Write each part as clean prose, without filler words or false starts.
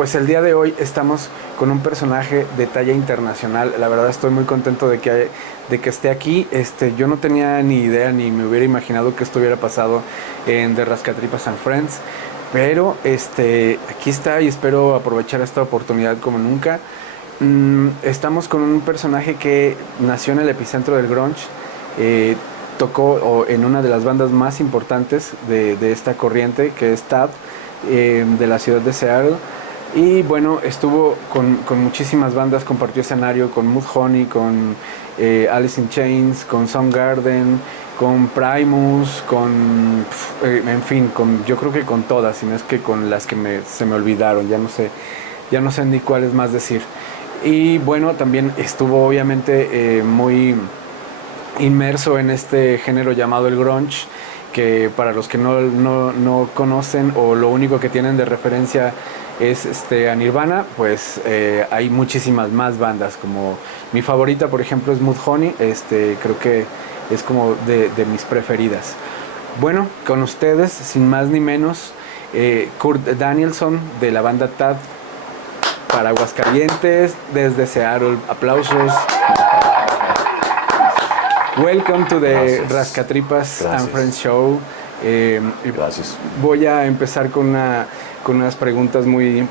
pues el día de hoy estamos con un personaje de talla internacional. La verdad estoy muy contento de que esté aquí. Yo no tenía ni idea ni me hubiera imaginado que esto hubiera pasado en The Rasca, Tripas and Friends. Pero aquí está y espero aprovechar esta oportunidad como nunca. Estamos con un personaje que nació en el epicentro del grunge. Tocó en una de las bandas más importantes de esta corriente, que es Tad, de la ciudad de Seattle. Y bueno, estuvo con muchísimas bandas, compartió escenario con Mudhoney, con Alice in Chains, con Soundgarden, con Primus, en fin, yo creo que con todas, si no es que con las que se me olvidaron, ya no sé ni cuáles más decir. Y bueno, también estuvo obviamente muy inmerso en este género llamado el grunge, que para los que no conocen o lo único que tienen de referencia es a Nirvana, pues hay muchísimas más bandas. Como mi favorita, por ejemplo, es Mudhoney. Creo que es como de mis preferidas. Bueno, con ustedes, sin más ni menos, Kurt Danielson de la banda Tad, para Aguascalientes, desde Seattle. Aplausos. Welcome to the Rasca, Tripas and Friends Show. Gracias. Voy a empezar con unas preguntas muy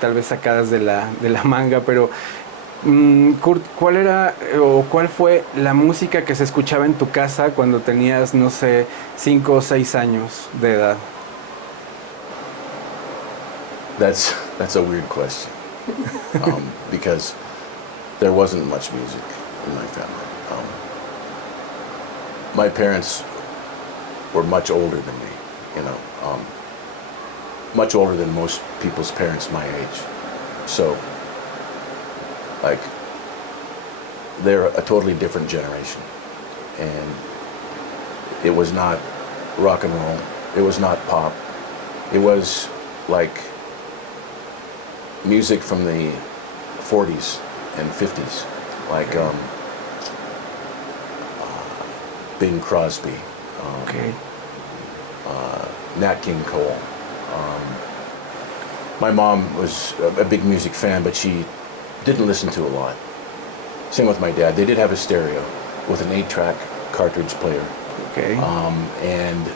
tal vez sacadas de la manga, pero Kurt, ¿cuál fue la música que se escuchaba en tu casa cuando tenías, no sé, 5 o 6 años de edad? That's a weird question, because there wasn't much music in my family. My parents were much older than me, much older than most people's parents my age. So, like, they're a totally different generation. And it was not rock and roll. It was not pop. It was like music from the 40s and 50s, like Bing Crosby, Nat King Cole. My mom was a big music fan, but she didn't listen to a lot. Same with my dad. They did have a stereo with an 8-track cartridge player. Okay. And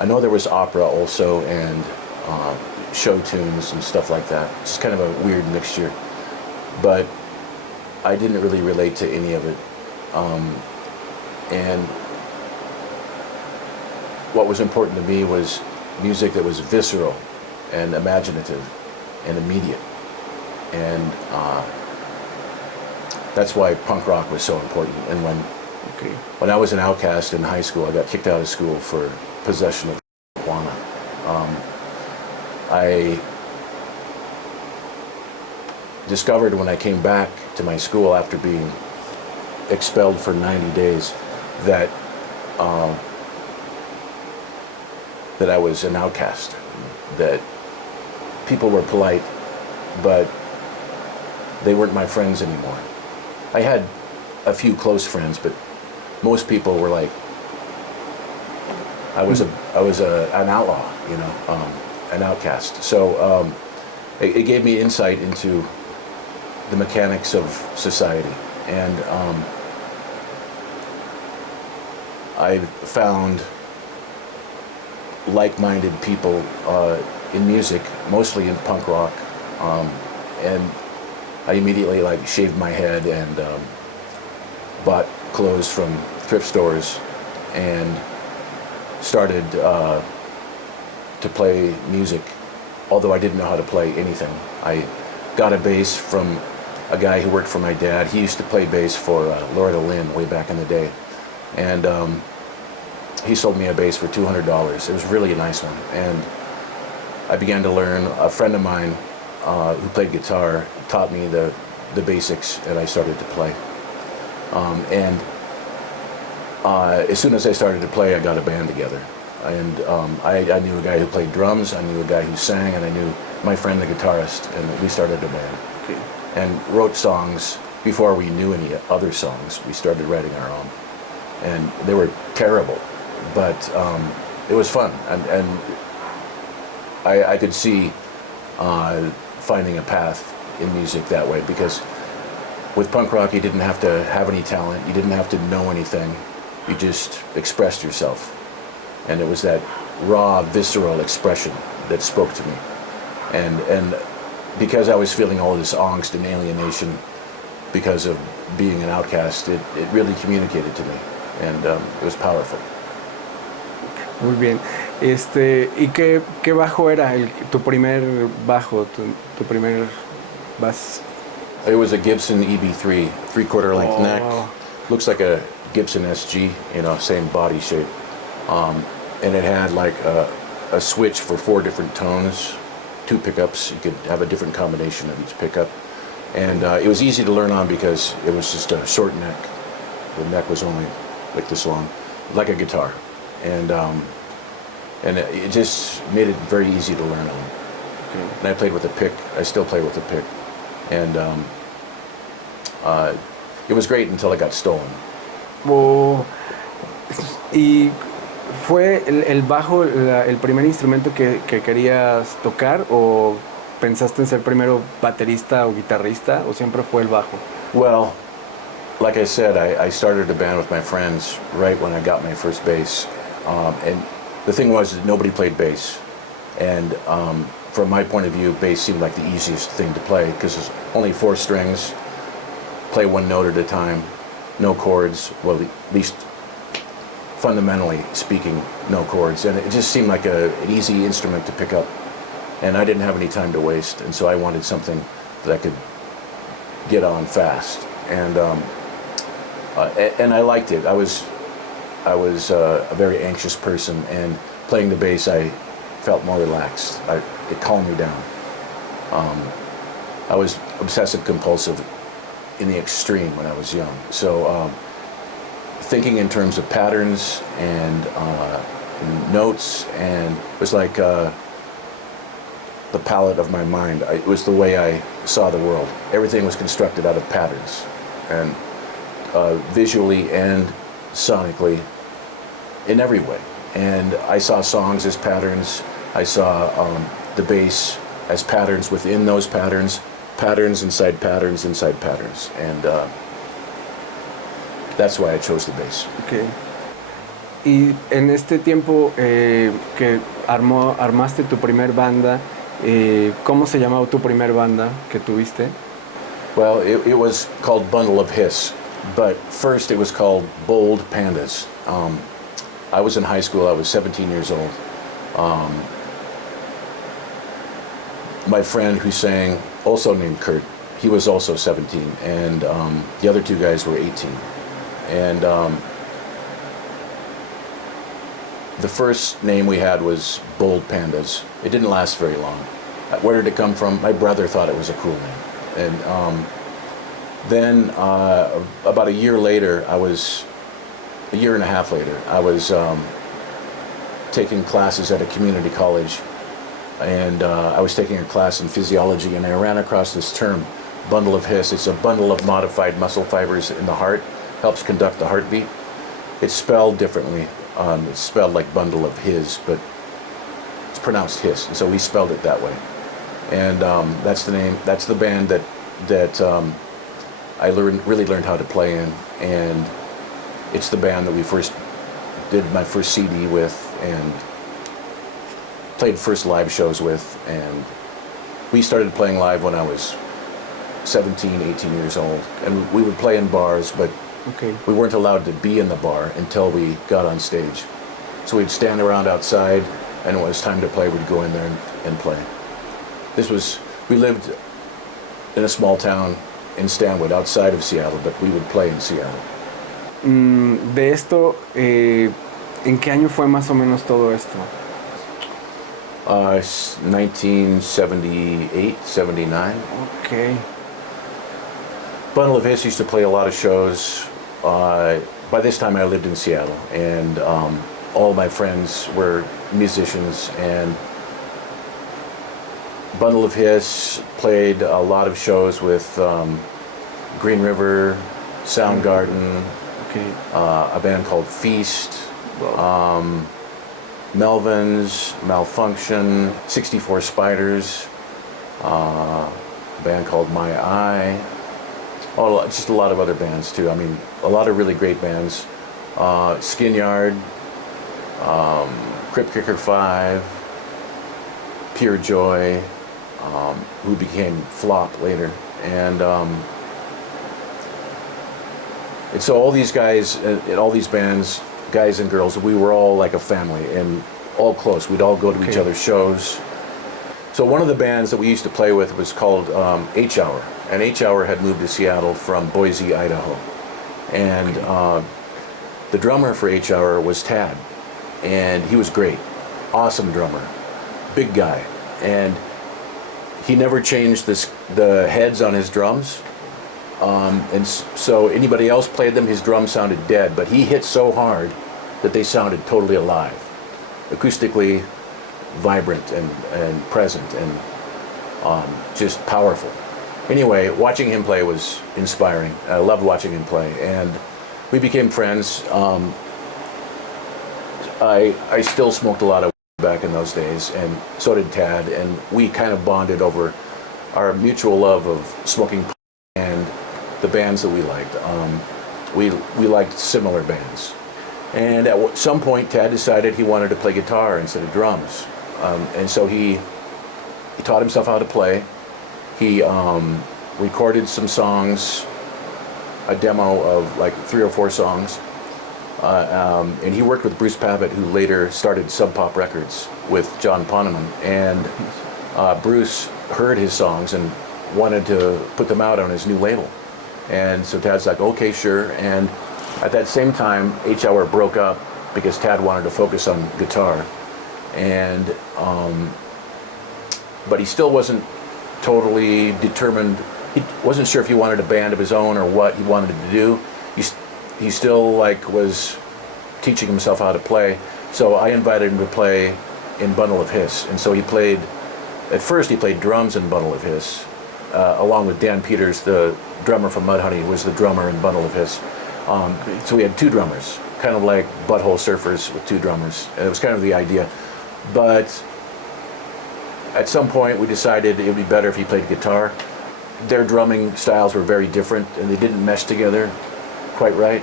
I know there was opera also, and show tunes and stuff like that. It's kind of a weird mixture, but I didn't really relate to any of it. And what was important to me was music that was visceral and imaginative and immediate. And that's why punk rock was so important. And when I was an outcast in high school, I got kicked out of school for possession of marijuana. I discovered when I came back to my school after being expelled for 90 days that I was an outcast, that people were polite, but they weren't my friends anymore. I had a few close friends, but most people were like, I was an outlaw, an outcast. So it gave me insight into the mechanics of society, and I found like-minded people in music, mostly in punk rock, and I immediately shaved my head and bought clothes from thrift stores and started to play music, although I didn't know how to play anything. I got a bass from a guy who worked for my dad. He used to play bass for Loretta Lynn way back in the day, and he sold me a bass for $200. It was really a nice one, and I began to learn. A friend of mine who played guitar taught me the basics, and I started to play. And as soon as I started to play, I got a band together. And I knew a guy who played drums, I knew a guy who sang, and I knew my friend the guitarist, and we started a band. Okay. And wrote songs before we knew any other songs. We started writing our own. And they were terrible, but it was fun. And I could see finding a path in music that way, because with punk rock you didn't have to have any talent, you didn't have to know anything, you just expressed yourself, and it was that raw, visceral expression that spoke to me, and because I was feeling all this angst and alienation because of being an outcast, it really communicated to me, and it was powerful. Muy bien. ¿Y qué bajo era tu primer bajo, tu primer bass? It was a Gibson EB3, 3/4 length neck. Looks like a Gibson SG, same body shape. And it had like a switch for 4 different tones, 2 pickups. You could have a different combination of each pickup. And it was easy to learn on because it was just a short neck. The neck was only like this long, like a guitar. And it just made it very easy to learn on. Okay. And I played with a pick. I still play with a pick. And it was great until it got stolen. ¿Y fue el bajo el primer instrumento que querías tocar, o pensaste en ser primero baterista o guitarrista, o siempre fue el bajo? Well, like I said, I started a band with my friends right when I got my first bass. And the thing was that nobody played bass. And from my point of view, bass seemed like the easiest thing to play because there's only 4 strings, play 1 note at a time, no chords, well, at least fundamentally speaking, no chords. And it just seemed like an easy instrument to pick up. And I didn't have any time to waste, and so I wanted something that I could get on fast. And I liked it. I was a very anxious person, and playing the bass, I felt more relaxed. It calmed me down. I was obsessive compulsive in the extreme when I was young. So thinking in terms of patterns and notes, and it was like the palette of my mind. It was the way I saw the world. Everything was constructed out of patterns, and visually and sonically, in every way. And I saw songs as patterns. I saw the bass as patterns within those patterns, patterns inside patterns inside patterns. And that's why I chose the bass. Okay. Y en este tiempo que armaste tu primer banda, ¿cómo se llamaba tu primer banda que tuviste? Well, it was called Bundle of Hiss, but first it was called Bold Pandas. I was in high school. I was 17 years old. My friend who sang, also named Kurt, he was also 17, and the other 2 guys were 18. And the first name we had was Bold Pandas. It didn't last very long. Where did it come from? My brother thought it was a cool name. And then about a year and a half later, I was taking classes at a community college, and I was taking a class in physiology, and I ran across this term, bundle of Hiss. It's a bundle of modified muscle fibers in the heart, helps conduct the heartbeat. It's spelled differently. It's spelled like bundle of his, but it's pronounced Hiss, and so we spelled it that way. And that's the name. That's the band that I really learned how to play in, and it's the band that we first did my first CD with and played first live shows with. And we started playing live when I was 17, 18 years old, and we would play in bars, but we weren't allowed to be in the bar until we got on stage. So we'd stand around outside, and when it was time to play, we'd go in there and play. We lived in a small town in Stanwood, outside of Seattle, but we would play in Seattle. De esto, ¿en qué año fue más o menos todo esto? 1978, 79. Okay. Bundle of Hiss used to play a lot of shows. By this time I lived in Seattle, and all my friends were musicians, and Bundle of Hiss played a lot of shows with Green River, Soundgarden, a band called Feast, Melvins, Malfunction, 64 Spiders, a band called My Eye, just a lot of other bands too. I mean, a lot of really great bands. Skin Yard, Crypt Kicker 5, Pure Joy, who became Flop later. And so all these guys, and all these bands, guys and girls, we were all like a family and all close. We'd all go to each other's shows. So one of the bands that we used to play with was called H Hour. And H Hour had moved to Seattle from Boise, Idaho. And the drummer for H Hour was Tad. And he was great. Awesome drummer. Big guy. And he never changed the heads on his drums. And so anybody else played them, his drums sounded dead. But he hit so hard that they sounded totally alive. Acoustically vibrant and present and just powerful. Anyway, watching him play was inspiring. I loved watching him play, and we became friends. I still smoked a lot of back in those days, and so did Tad, and we kind of bonded over our mutual love of smoking and the bands that we liked. We liked similar bands. And at some point, Tad decided he wanted to play guitar instead of drums. And so he taught himself how to play. He recorded some songs, a demo of like 3 or 4 songs. And he worked with Bruce Pavitt, who later started Sub Pop Records with John Poneman. And Bruce heard his songs and wanted to put them out on his new label. And so Tad's like, okay, sure. And at that same time, H Hour broke up because Tad wanted to focus on guitar. And but he still wasn't totally determined. He wasn't sure if he wanted a band of his own or what he wanted to do. He still like was teaching himself how to play. So I invited him to play in Bundle of Hiss. And so he played, at first he played drums in Bundle of Hiss, along with Dan Peters, the drummer from Mudhoney, was the drummer in Bundle of Hiss. So we had 2 drummers, kind of like Butthole Surfers with 2 drummers. And it was kind of the idea. But at some point we decided it would be better if he played guitar. Their drumming styles were very different and they didn't mesh together quite right.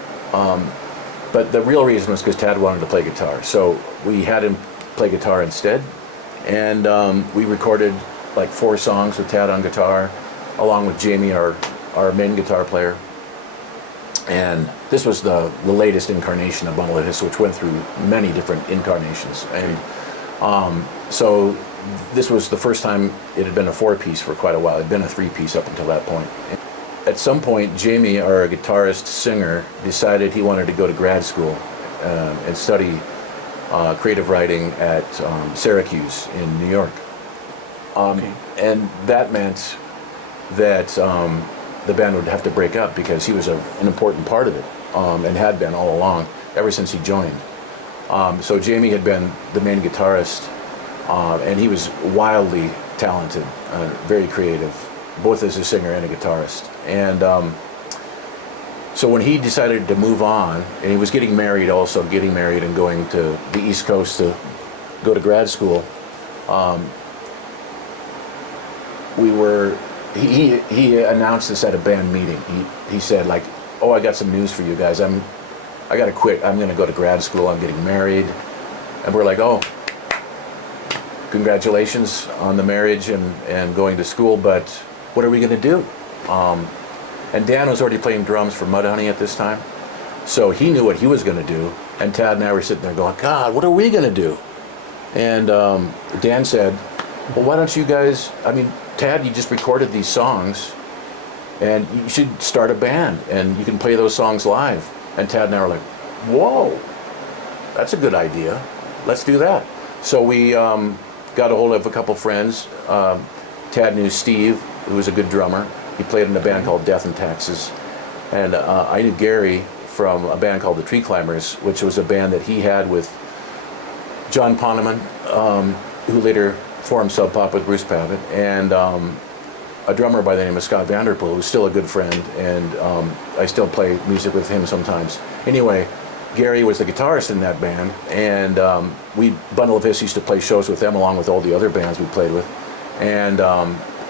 But the real reason was because Tad wanted to play guitar. So we had him play guitar instead. And we recorded like 4 songs with Tad on guitar, along with Jamie, our main guitar player. And this was the latest incarnation of Bundle of Hiss, which went through many different incarnations. And so this was the first time it had been a 4-piece for quite a while. It had been a 3-piece up until that point. At some point, Jamie, our guitarist singer, decided he wanted to go to grad school and study creative writing at Syracuse in New York. And that meant that the band would have to break up because he was an important part of it and had been all along, ever since he joined. So Jamie had been the main guitarist, and he was wildly talented, very creative, both as a singer and a guitarist. And so when he decided to move on, and he was getting married and going to the East Coast to go to grad school, he announced this at a band meeting. He said, like, oh, I got some news for you guys. I got to quit. I'm going to go to grad school. I'm getting married. And we're like, oh, congratulations on the marriage and going to school, but what are we going to do? And Dan was already playing drums for Mudhoney at this time, so he knew what he was going to do. And Tad and I were sitting there going, God, what are we going to do? And Dan said, well, why don't you guys, Tad, you just recorded these songs, and you should start a band, and you can play those songs live. And Tad and I were like, whoa, that's a good idea. Let's do that. So we got a hold of a couple friends. Tad knew Steve, who was a good drummer. He played in a band called Death and Taxes. And I knew Gary from a band called the Tree Climbers, which was a band that he had with John Poneman, who later formed Sub Pop with Bruce Pavitt, and a drummer by the name of Scott Vanderpool, who's still a good friend, and I still play music with him sometimes. Anyway, Gary was the guitarist in that band, and Bundle of Hiss used to play shows with them along with all the other bands we played with, and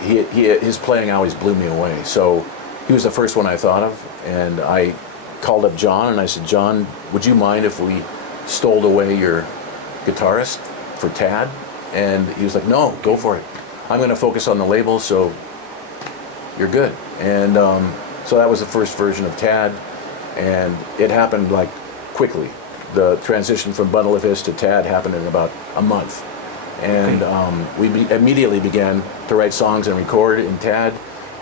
his playing always blew me away. So he was the first one I thought of, and I called up John and I said, John, would you mind if we stole away your guitarist for Tad? And he was like, no, go for it. I'm going to focus on the label, so you're good. And so that was the first version of Tad, and it happened like quickly. The transition from Bundle of Hiss to Tad happened in about a month. And we immediately began to write songs and record in Tad,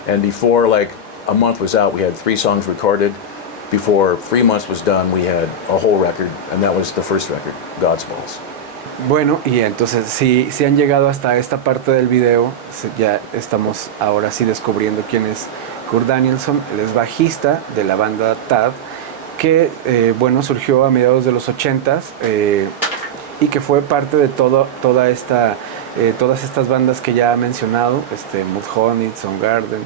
and before like a month was out, we had 3 songs recorded. Before 3 months was done, we had a whole record, and that was the first record, God's Balls. Bueno, y entonces si han llegado hasta esta parte del video, ya estamos ahora sí descubriendo quién es Kurt Danielson. Él es bajista de la banda Tad, que bueno, surgió a mediados de los 80s y que fue parte de todas estas bandas que ya ha mencionado, Mudhoney, Soundgarden,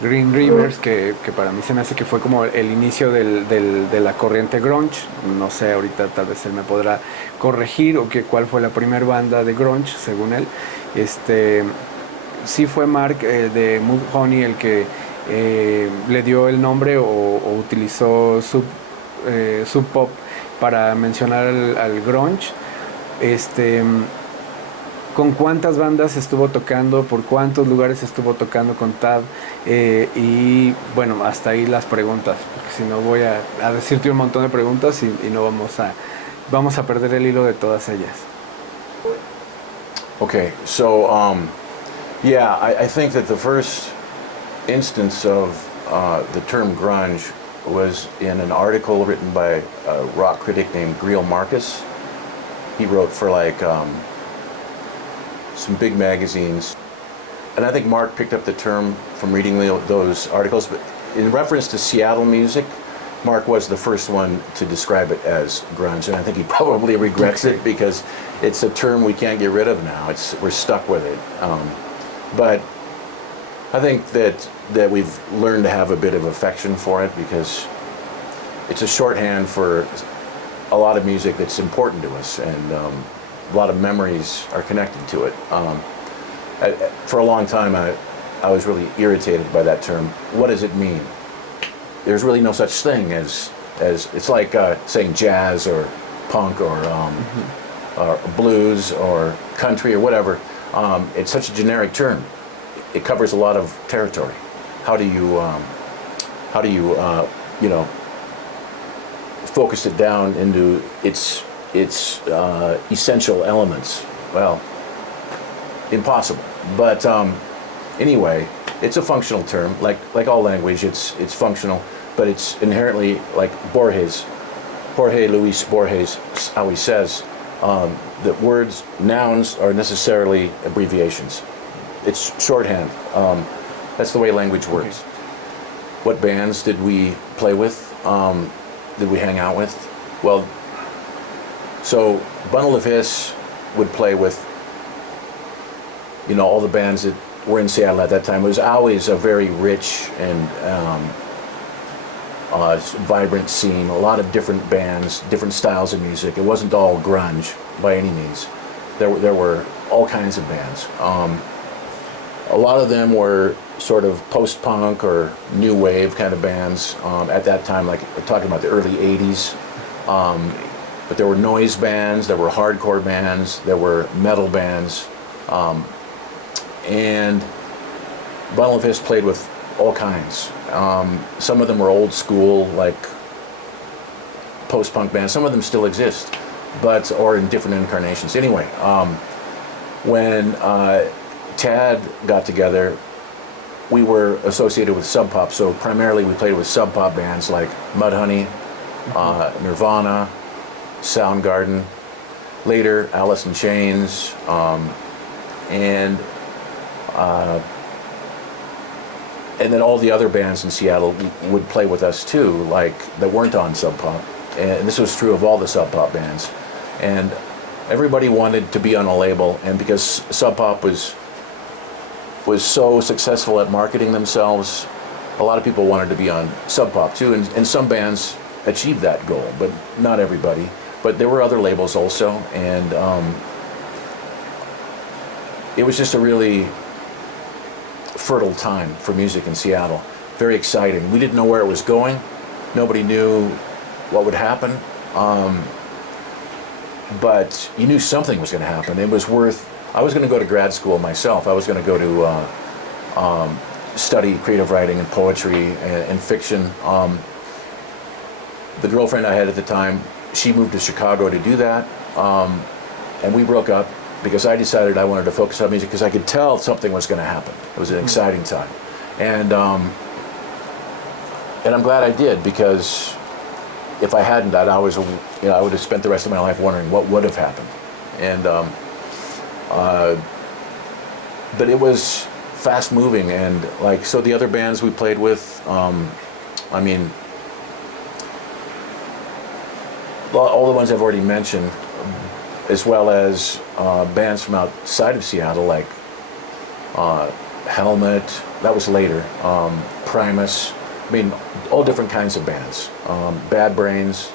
Green Rivers, que para mí se me hace que fue como el inicio de la corriente grunge. No sé, ahorita tal vez él me podrá corregir o cuál fue la primera banda de grunge según él. Sí fue Mark de Mudhoney el que le dio el nombre o utilizó Sub Pop para mencionar al grunge. ¿Con cuántas bandas estuvo tocando? ¿Por cuántos lugares estuvo tocando con Tad? Y bueno, hasta ahí las preguntas, porque si no voy a decirte un montón de preguntas y no vamos a perder el hilo de todas ellas. Okay, so yeah, I think that the first instance of the term grunge was in an article written by a rock critic named Greil Marcus. He wrote for like some big magazines, and I think Mark picked up the term from reading those articles. But in reference to Seattle music, Mark was the first one to describe it as grunge, and I think he probably regrets it because it's a term we can't get rid of now. We're stuck with it. But I think that we've learned to have a bit of affection for it because it's a shorthand for a lot of music that's important to us, and a lot of memories are connected to it. For a long time, I was really irritated by that term. What does it mean? There's really no such thing as it's like saying jazz or punk or blues or country or whatever. It's such a generic term. It covers a lot of territory. How do you focus it down into its essential elements? Well, impossible. But anyway, it's a functional term. Like all language, it's functional, but it's inherently like Jorge Luis Borges, how he says that words, nouns are necessarily abbreviations. It's shorthand. That's the way language works. Okay. What bands did we play with? Did we hang out with? Well, so Bundle of Hiss would play with, all the bands that were in Seattle at that time. It was always a very rich and vibrant scene, a lot of different bands, different styles of music. It wasn't all grunge by any means. There were all kinds of bands. A lot of them were sort of post-punk or new wave kind of bands at that time, like we're talking about the early 80s. But there were noise bands, there were hardcore bands, there were metal bands. And Bundle of Hiss played with all kinds. Some of them were old school, like post-punk bands. Some of them still exist, or in different incarnations. Anyway, when Tad got together, we were associated with Sub Pop, so primarily we played with Sub Pop bands like Mudhoney, Nirvana, Soundgarden, later Alice in Chains, and then all the other bands in Seattle would play with us too, like that weren't on Sub Pop, and this was true of all the Sub Pop bands, and everybody wanted to be on a label, and because Sub Pop was so successful at marketing themselves, a lot of people wanted to be on Sub Pop too, and some bands achieved that goal, but not everybody. But there were other labels also, and it was just a really fertile time for music in Seattle. Very exciting. We didn't know where it was going. Nobody knew what would happen. But you knew something was going to happen. It was worth. I was going to go to grad school myself. I was going to go to study creative writing and poetry and fiction. The girlfriend I had at the time, she moved to Chicago to do that, and we broke up because I decided I wanted to focus on music because I could tell something was going to happen. It was an exciting time, and I'm glad I did, because if I hadn't, I would have spent the rest of my life wondering what would have happened. And but it was fast moving, and so the other bands we played with, I mean, all the ones I've already mentioned, as well as bands from outside of Seattle, like Helmet, that was later, Primus, I mean, all different kinds of bands. Bad Brains.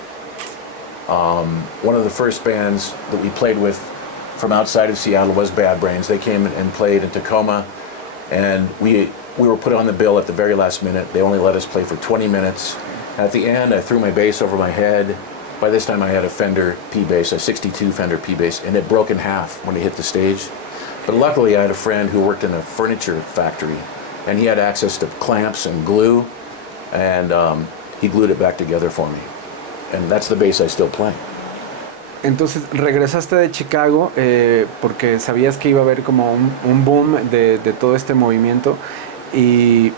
One of the first bands that we played with from outside of Seattle was Bad Brains. They came and played in Tacoma, and we were put on the bill at the very last minute. They only let us play for 20 minutes. At the end, I threw my bass over my head. By this time, I had a Fender P bass, a 62 Fender P bass, and it broke in half when it hit the stage. But luckily, I had a friend who worked in a furniture factory, and he had access to clamps and glue, and he glued it back together for me. And that's the bass I still play. Entonces regresaste de Chicago porque sabías que iba a haber como un boom de todo este movimiento, y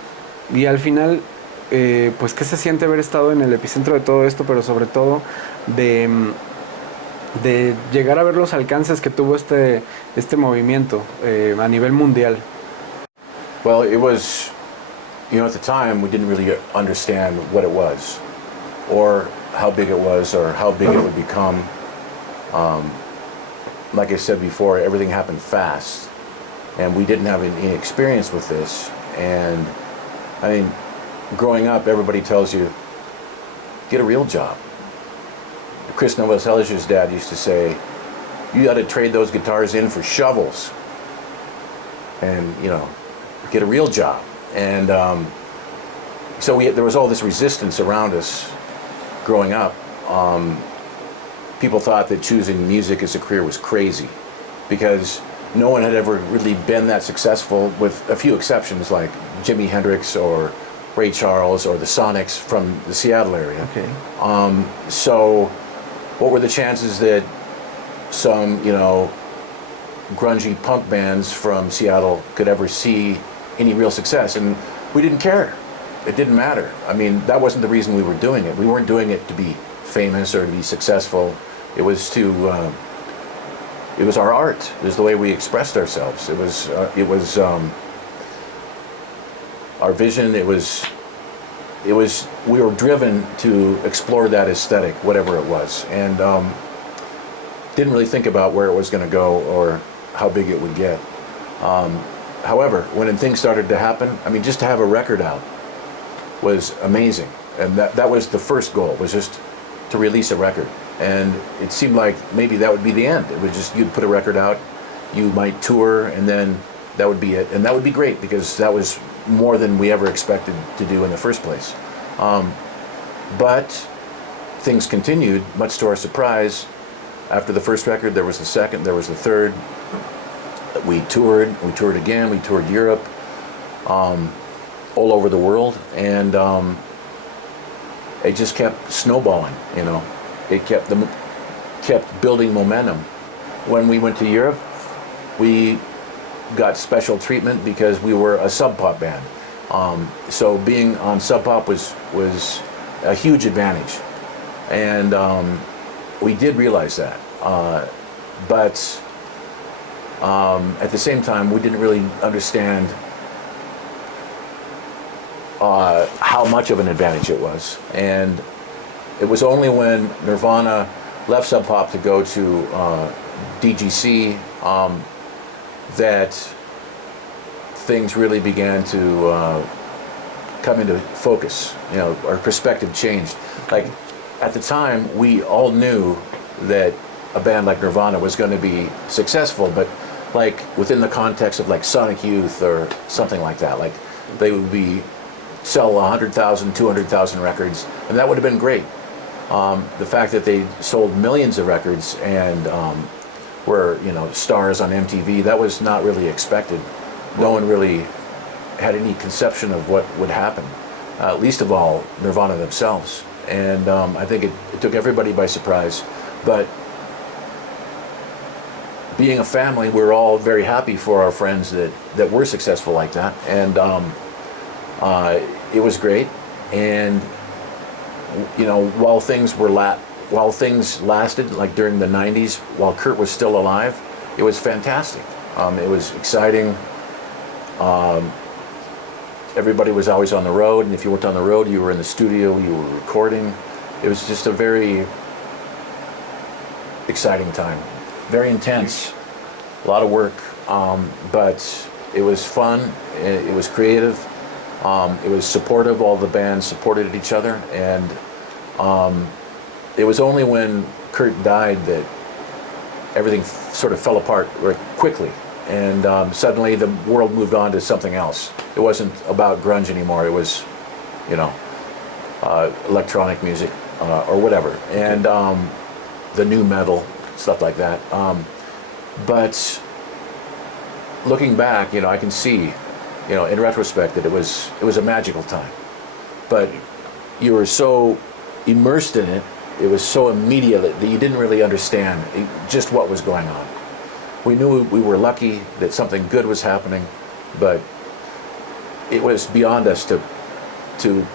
al final pues qué se siente haber estado en el epicentro de todo esto, pero sobre todo de llegar a ver los alcances que tuvo este movimiento a nivel mundial. Well, it was, at the time we didn't really understand what it was, or how big it was, or how big it would become. Like I said before, everything happened fast, and we didn't have any experience with this. And I mean, growing up, everybody tells you, get a real job. Chris Novoselich's dad used to say, you got to trade those guitars in for shovels, and get a real job. And so there was all this resistance around us growing up. People thought that choosing music as a career was crazy, because no one had ever really been that successful, with a few exceptions like Jimi Hendrix or Ray Charles or the Sonics from the Seattle area. Okay. So what were the chances that some, grungy punk bands from Seattle could ever see any real success? And we didn't care. It didn't matter. I mean, that wasn't the reason we were doing it. We weren't doing it to be famous or to be successful. It was it was our art. It was the way we expressed ourselves. It was our vision. It was we were driven to explore that aesthetic, whatever it was, and didn't really think about where it was going to go or how big it would get. However, when things started to happen, I mean, just to have a record out was amazing, and that was the first goal, was just to release a record. And it seemed like maybe that would be the end. It would just, you'd put a record out, you might tour, and then that would be it. And that would be great, because that was more than we ever expected to do in the first place. But things continued, much to our surprise. After the first record, there was the second, there was the third. We toured again, we toured Europe, all over the world, and it just kept snowballing, It kept building momentum. When we went to Europe, we got special treatment because we were a sub pop band. So being on sub pop was a huge advantage, and we did realize that. But at the same time, we didn't really understand how much of an advantage it was. And it was only when Nirvana left Sub Pop to go to DGC that things really began to come into focus. Our perspective changed. Like at the time, we all knew that a band like Nirvana was going to be successful, but like within the context of like Sonic Youth or something like that, like they would be sell 100,000, 200,000 records, and that would have been great. The fact that they sold millions of records and were, you know, stars on MTV, that was not really expected. No one really had any conception of what would happen, least of all Nirvana themselves. And I think it took everybody by surprise. But being a family, we're all very happy for our friends that were successful like that. And it was great. And you know, while things lasted, like during the 90s, while Kurt was still alive, it was fantastic. It was exciting. Everybody was always on the road, and if you weren't on the road, you were in the studio, you were recording. It was just a very exciting time. Very intense, a lot of work, but it was fun, it was creative, it was supportive. All the bands supported each other, and it was only when Kurt died that everything sort of fell apart quickly, and suddenly the world moved on to something else. It wasn't about grunge anymore. It was, you know, electronic music or whatever, and the new metal, stuff like that. But looking back, you know, I can see, you know, in retrospect, that it was a magical time. But you were so immersed in it, it was so immediate that you didn't really understand just what was going on. We knew we were lucky that something good was happening, but it was beyond us to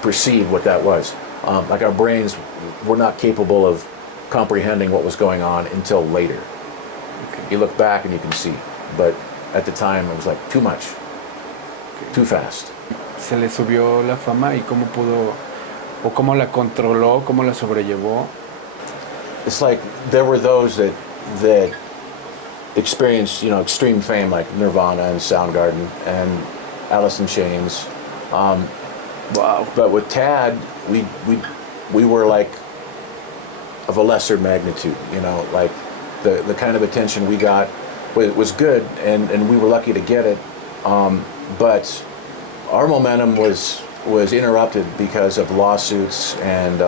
perceive what that was. Like our brains were not capable of comprehending what was going on until later. Okay. You look back and you can see, but at the time it was like too much, too fast. Se le subió la fama y cómo pudo, o cómo la controló, cómo la sobrellevó. It's like there were those that experienced, you know, extreme fame, like Nirvana and Soundgarden and Alice in Chains. Wow. But with Tad, we were like of a lesser magnitude, you know, like the kind of attention we got was good, and we were lucky to get it. But our momentum was interrupted because of lawsuits, and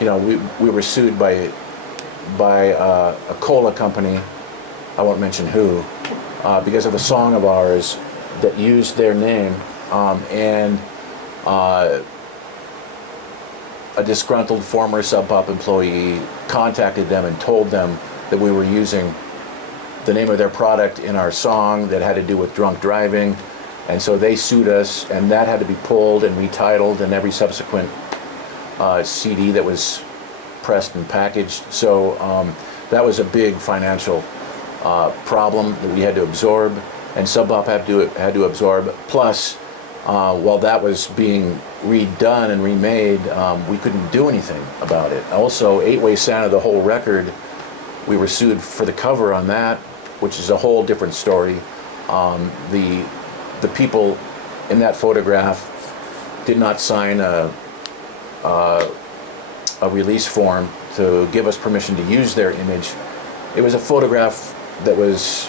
you know, we were sued by a cola company, I won't mention who, because of a song of ours that used their name, and a disgruntled former Sub Pop employee contacted them and told them that we were using the name of their product in our song that had to do with drunk driving, and so they sued us, and that had to be pulled and retitled in every subsequent CD that was pressed and packaged. So that was a big financial problem that we had to absorb, and Sub Pop had to absorb. Plus, while that was being redone and remade, we couldn't do anything about it. Also, 8-Way Santa, the whole record, we were sued for the cover on that, which is a whole different story. The people in that photograph did not sign a release form to give us permission to use their image. It was a photograph that was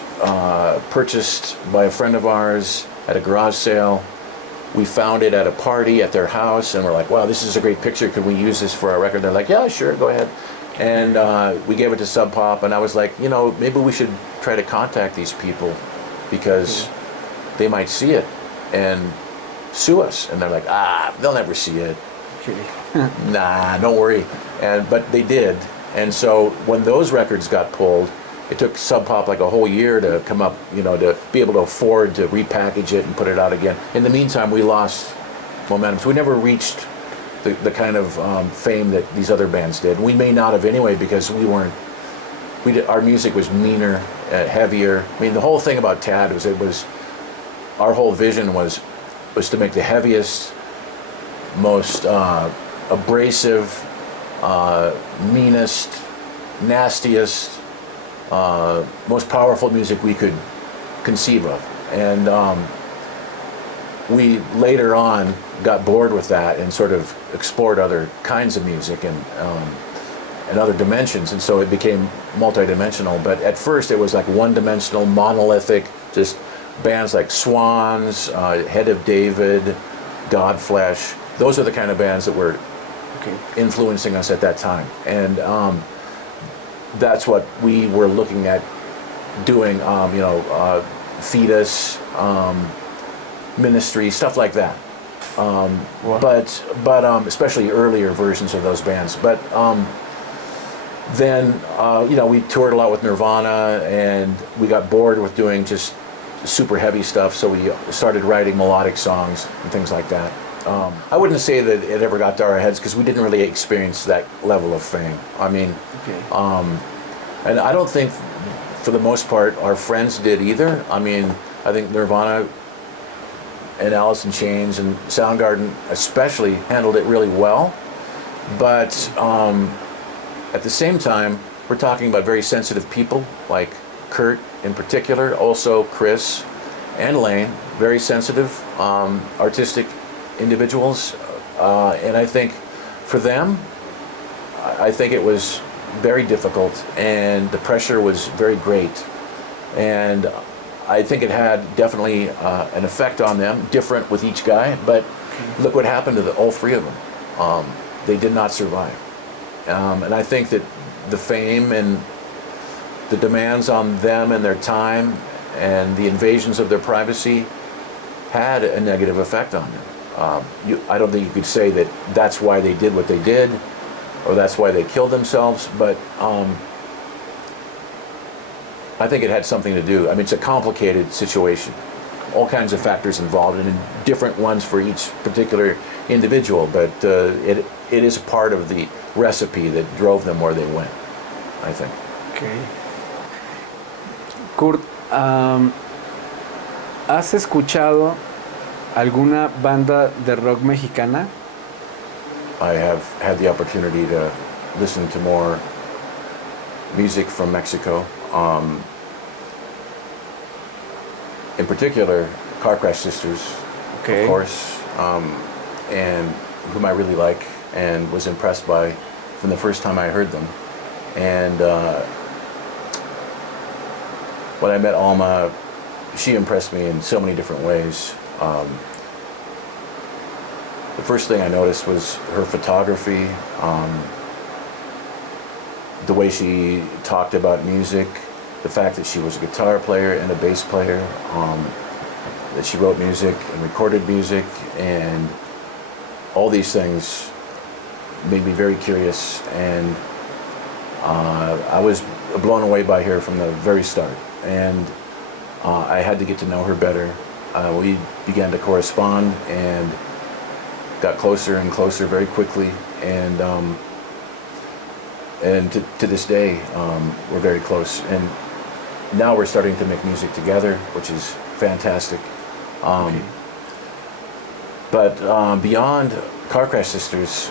purchased by a friend of ours at a garage sale. We found it at a party at their house, and we're like, wow, this is a great picture. Could we use this for our record? They're like, yeah, sure, go ahead. And we gave it to Sub Pop, and I was like, you know, maybe we should try to contact these people because they might see it and sue us. And they're like, they'll never see it. Nah, don't worry. But they did. And so when those records got pulled, it took Sub Pop like a whole year to come up, you know, to be able to afford to repackage it and put it out again. In the meantime, we lost momentum. So we never reached the kind of fame that these other bands did. We may not have anyway, because our music was meaner, heavier. I mean, the whole thing about Tad was our whole vision was to make the heaviest, most abrasive, meanest, nastiest, most powerful music we could conceive of. And we later on got bored with that and sort of explored other kinds of music and other dimensions, and so it became multidimensional. But at first it was like one-dimensional, monolithic, just bands like Swans, Head of David, Godflesh. Those are the kind of bands that were influencing us at that time, and that's what we were looking at doing. Fetus, Ministry, stuff like that. Wow. But especially earlier versions of those bands. But then we toured a lot with Nirvana, and we got bored with doing just super heavy stuff, so we started writing melodic songs and things like that. I wouldn't say that it ever got to our heads, because we didn't really experience that level of fame. I mean, and I don't think, for the most part, our friends did either. I mean, I think Nirvana and Alice in Chains and Soundgarden especially handled it really well. But at the same time, we're talking about very sensitive people, like Kurt in particular, also Chris and Lane, very sensitive, artistic individuals. And I think for them, I think it was very difficult, and the pressure was very great. And I think it had definitely an effect on them, different with each guy, but look what happened to all three of them. They did not survive. And I think that the fame and the demands on them and their time and the invasions of their privacy had a negative effect on them. I don't think you could say that that's why they did what they did, or that's why they killed themselves, but I think it had something to do. I mean, it's a complicated situation. All kinds of factors involved, and different ones for each particular individual, but it is a part of the recipe that drove them where they went, I think. Okay. Kurt, ¿has escuchado alguna banda de rock mexicana? I have had the opportunity to listen to more music from Mexico. In particular, Car Crash Sisters, of course, and whom I really like and was impressed by from the first time I heard them. And when I met Alma, she impressed me in so many different ways. The first thing I noticed was her photography, the way she talked about music, the fact that she was a guitar player and a bass player, that she wrote music and recorded music, and all these things made me very curious, and I was blown away by her from the very start, and I had to get to know her better. We began to correspond and got closer and closer very quickly, and to this day we're very close, and now we're starting to make music together, which is fantastic. But beyond Car Crash Sisters,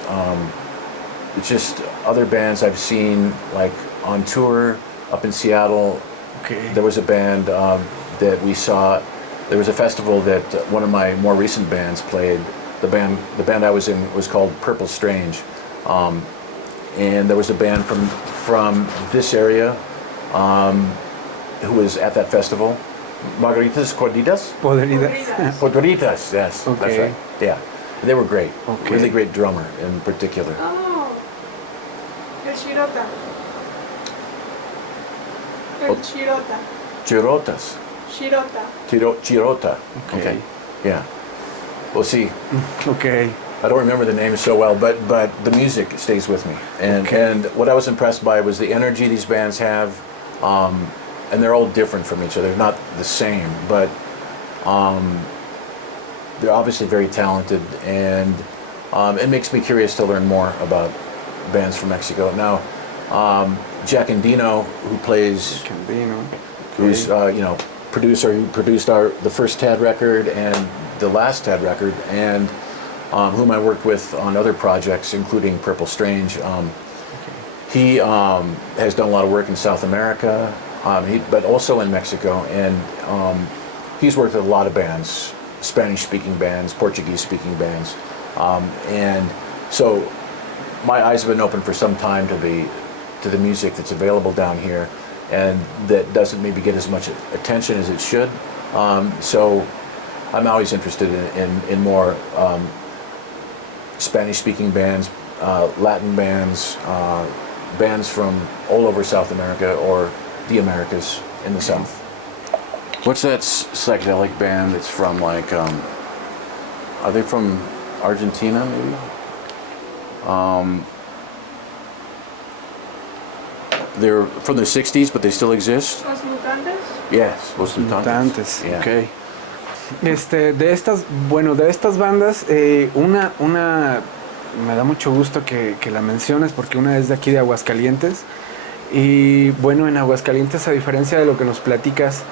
it's just other bands I've seen, like on tour up in Seattle. There was a band that we saw. There was a festival that one of my more recent bands played. The band I was in was called Purple Strange, and there was a band from this area who was at that festival. Margaritas Corditas? Podridas, yes, that's right. Yeah, they were great. Really great drummer in particular. Oh, el Chirota. El Chirota. Chirotas. Chirota. Okay. Yeah. We'll see. I don't remember the names so well, but the music stays with me. And what I was impressed by was the energy these bands have, and they're all different from each other. They're not the same, but they're obviously very talented, and it makes me curious to learn more about bands from Mexico. Now, Jack Endino, who plays, who's producer, who produced the first Tad record and the last Tad record, and whom I worked with on other projects, including Purple Strange. He has done a lot of work in South America, but also in Mexico, and he's worked with a lot of bands Spanish-speaking bands, Portuguese-speaking bands, and so my eyes have been open for some time to the music that's available down here, and that doesn't maybe get as much attention as it should. So I'm always interested in more Spanish-speaking bands, Latin bands, bands from all over South America or the Americas in the South. What's that psychedelic band that's from like, are they from Argentina maybe? They're from the 60s, but they still exist? Los mutantes. Yes, Los Mutantes, Yeah. ok. De estas bandas, una me da mucho gusto que la menciones porque una es de aquí de Aguascalientes. Y bueno, en Aguascalientes, a diferencia de lo que nos platicas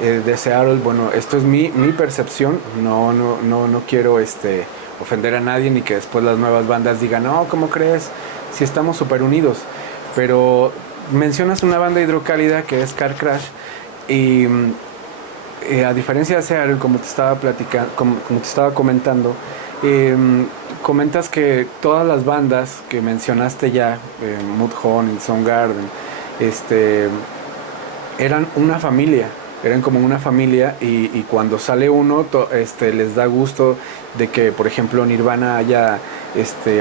de Seattle, bueno, esto es mi percepción, no quiero ofender a nadie ni que después las nuevas bandas digan, no, ¿cómo crees? Si estamos súper unidos. Pero mencionas una banda hidrocálida que es Car Crash y a diferencia de Seattle, como te estaba platicando, como te estaba comentando, comentas que todas las bandas que mencionaste ya, Mudhoney, Soundgarden, eran una familia, eran como una familia y cuando sale uno les da gusto de que, por ejemplo, Nirvana haya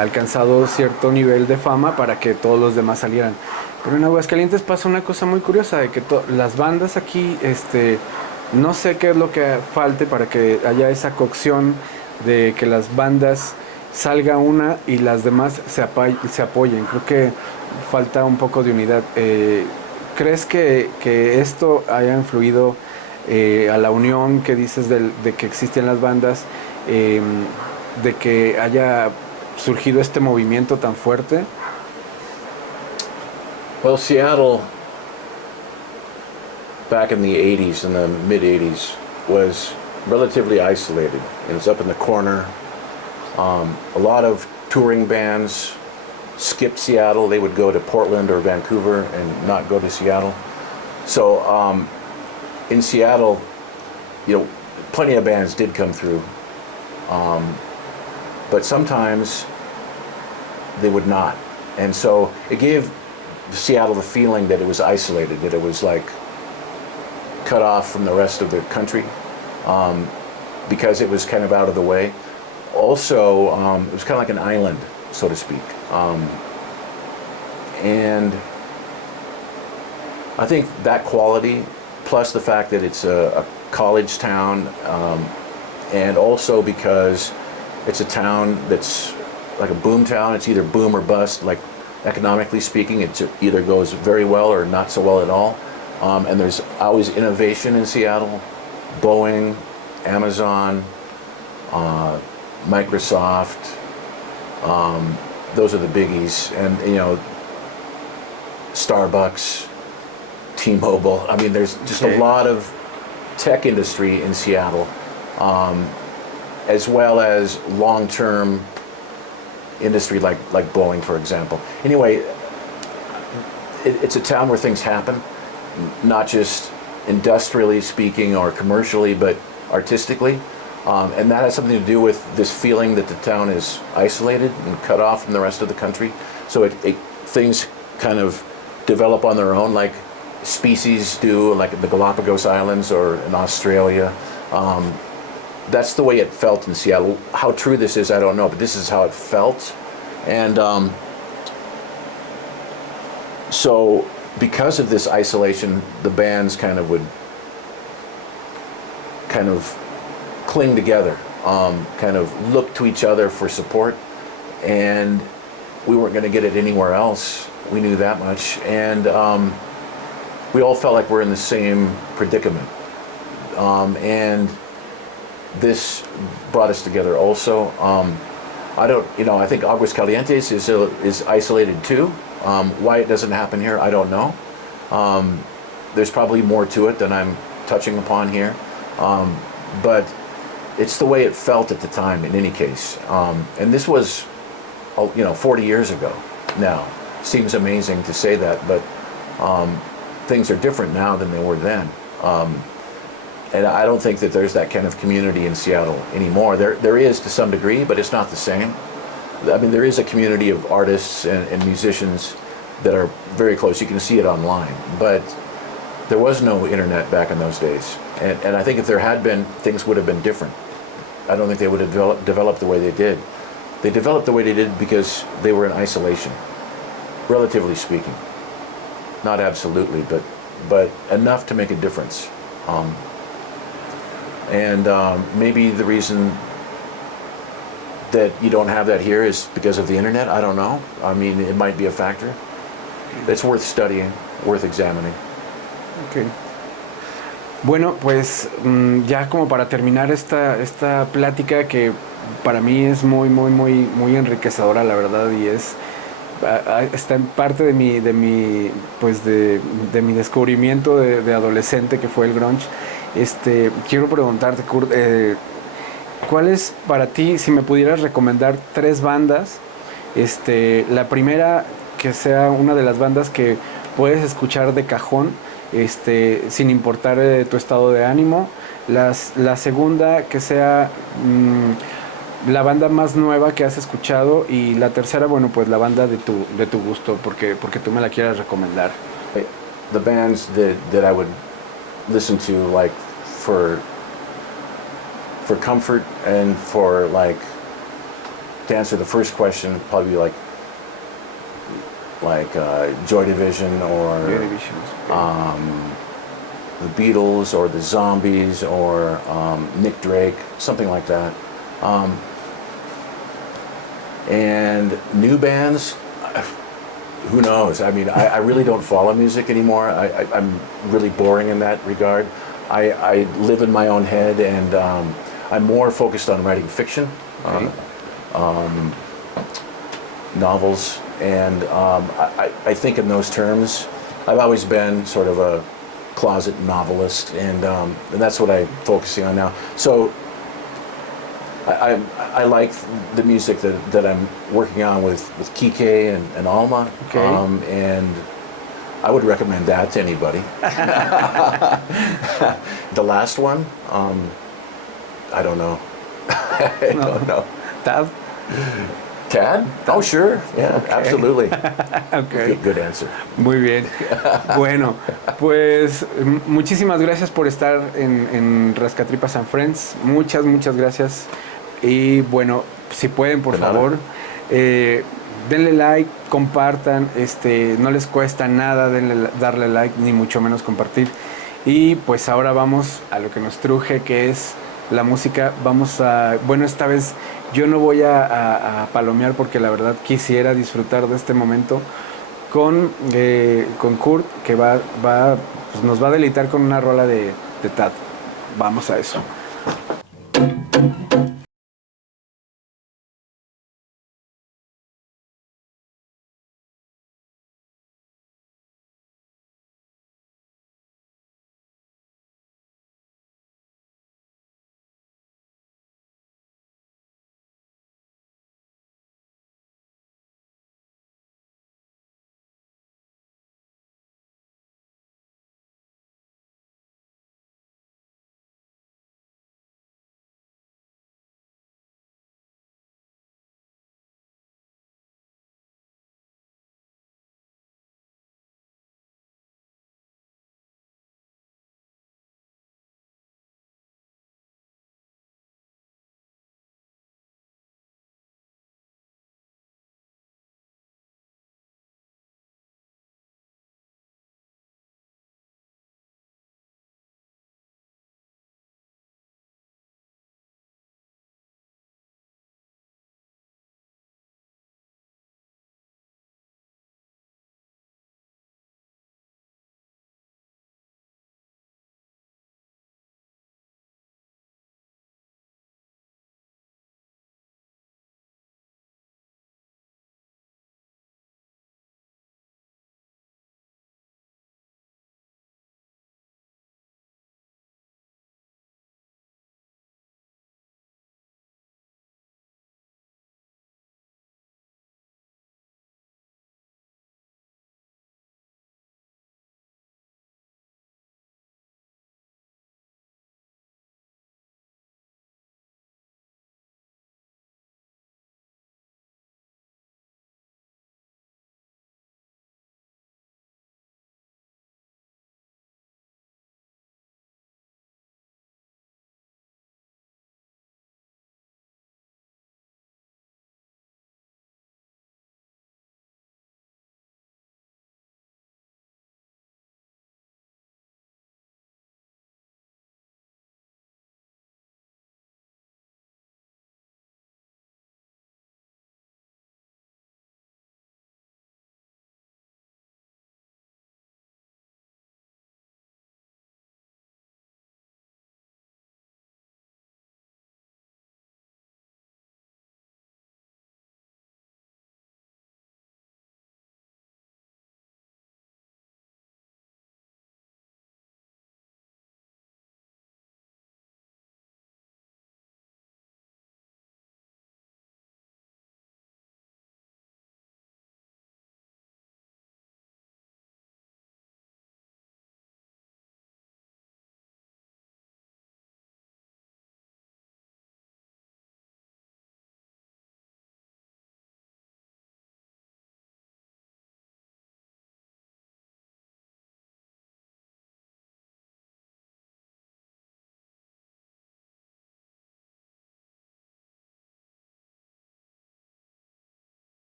alcanzado cierto nivel de fama para que todos los demás salieran. Pero en Aguascalientes pasa una cosa muy curiosa, de que las bandas aquí, no sé qué es lo que falte para que haya esa cocción de que las bandas salga una y las demás se apoyen. Creo que falta un poco de unidad. ¿Crees que esto haya influido a la unión que dices de que existen las bandas, de que haya surgido este movimiento tan fuerte? Well, Seattle, back in the 80s, in the mid-80s, was relatively isolated. It was up in the corner. A lot of touring bands skipped Seattle. They would go to Portland or Vancouver and not go to Seattle. So in Seattle, plenty of bands did come through. But sometimes they would not. And so it gave Seattle the feeling that it was isolated, that it was like cut off from the rest of the country, because it was kind of out of the way. Also, it was kind of like an island, so to speak. And I think that quality, plus the fact that it's a college town, and also because it's a town that's like a boom town, it's either boom or bust, like economically speaking, it either goes very well or not so well at all. And there's always innovation in Seattle. Boeing, Amazon, Microsoft, those are the biggies. And, Starbucks, T-Mobile. I mean, there's just a lot of tech industry in Seattle, as well as long-term industry like Boeing, for example. Anyway, it's a town where things happen, not just industrially speaking or commercially, but artistically. And that has something to do with this feeling that the town is isolated and cut off from the rest of the country. So things kind of develop on their own, like species do, like the Galapagos Islands or in Australia. That's the way it felt in Seattle. How true this is, I don't know, but this is how it felt. And so because of this isolation, the bands kind of would cling together, kind of look to each other for support, and we weren't going to get it anywhere else. We knew that much, and we all felt like we're in the same predicament. And this brought us together also. I think Aguascalientes is isolated too. Why it doesn't happen here, I don't know. There's probably more to it than I'm touching upon here. But it's the way it felt at the time in any case. And this was, 40 years ago now. Seems amazing to say that, but things are different now than they were then. And I don't think that there's that kind of community in Seattle anymore. There is to some degree, but it's not the same. I mean, there is a community of artists and musicians that are very close. You can see it online, but there was no internet back in those days. And I think if there had been, things would have been different. I don't think they would have developed the way they did. They developed the way they did because they were in isolation, relatively speaking. Not absolutely, but enough to make a difference. Maybe the reason that you don't have that here is because of the internet. I don't know. I mean, it might be a factor. It's worth studying, worth examining. Okay. Bueno, pues ya como para terminar esta plática que para mí es muy enriquecedora, la verdad, y está en parte de mi descubrimiento de adolescente, que fue el grunge. Quiero preguntarte, Kurt, ¿cuál es para ti, si me pudieras recomendar 3 bandas? La primera, que sea una de las bandas que puedes escuchar de cajón, sin importar tu estado de ánimo. La segunda, que sea la banda más nueva que has escuchado. Y la tercera, bueno, pues la banda de tu gusto, porque tú me la quieras recomendar. The bands that I would listen to, like, for comfort and for, like, to answer the first question, probably like Joy Division or Joy Division, okay. The Beatles or the Zombies or Nick Drake, something like that. And new bands, who knows? I mean, I really don't follow music anymore. I'm really boring in that regard. I live in my own head, and I'm more focused on writing fiction, Okay. Novels, and I think in those terms. I've always been sort of a closet novelist, and that's what I'm focusing on now. So I like the music that I'm working on with Kike and Alma, Okay. and I would recommend that to anybody. The last one, I don't know. I don't know. Tad. Tad? Oh, sure. Yeah, Okay. Absolutely. Okay. Good answer. Muy bien. Bueno, pues muchísimas gracias por estar en Rasca, Tripas and Friends. Muchas gracias. Y bueno, si pueden, por De nada. favor, denle like, compartan. No les cuesta nada darle like, ni mucho menos compartir. Y pues ahora vamos a lo que nos truje, que es la música. Bueno, esta vez yo no voy a palomear, porque la verdad quisiera disfrutar de este momento con Kurt, que pues nos va a deleitar con una rola de Tad. Vamos a eso.